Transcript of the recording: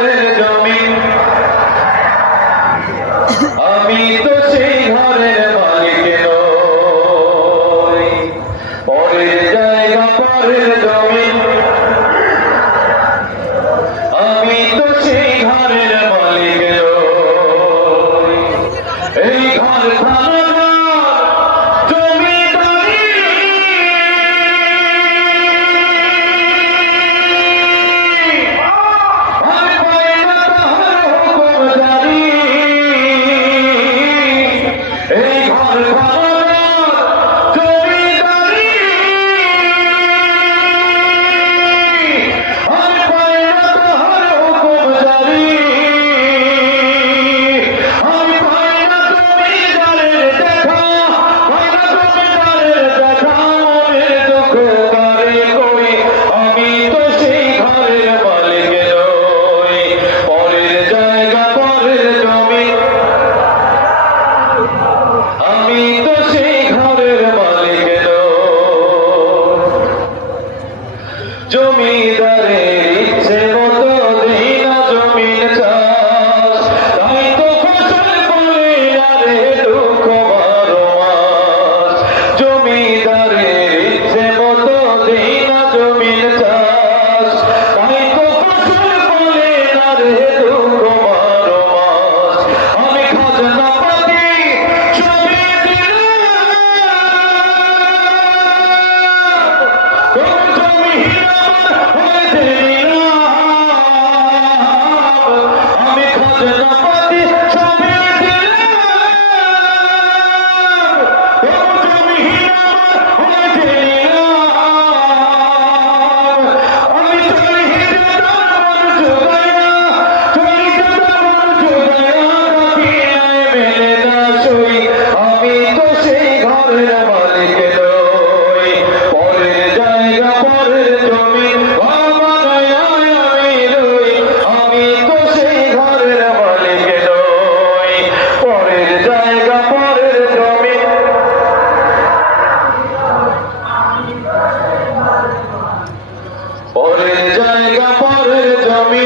পরের জমি আমি তো সেই ঘরের মালিক নই পরের জায়গা পরের জমি আমি তো সেই ঘরের মালিক নই এই ঘর জমিদারের ইচ্ছে মতো দেই না জমির চাষ তাই তো ফসল ফলে আরে দুঃখ বারো মাস জমিদারের ইচ্ছে মতো দেই না জমির চাষ তাই তো ফসল ফলে আরে দুঃখ বারো মাস আমি খাজনা পাতি সবই দিলাম পরের জায়গা পরের জমি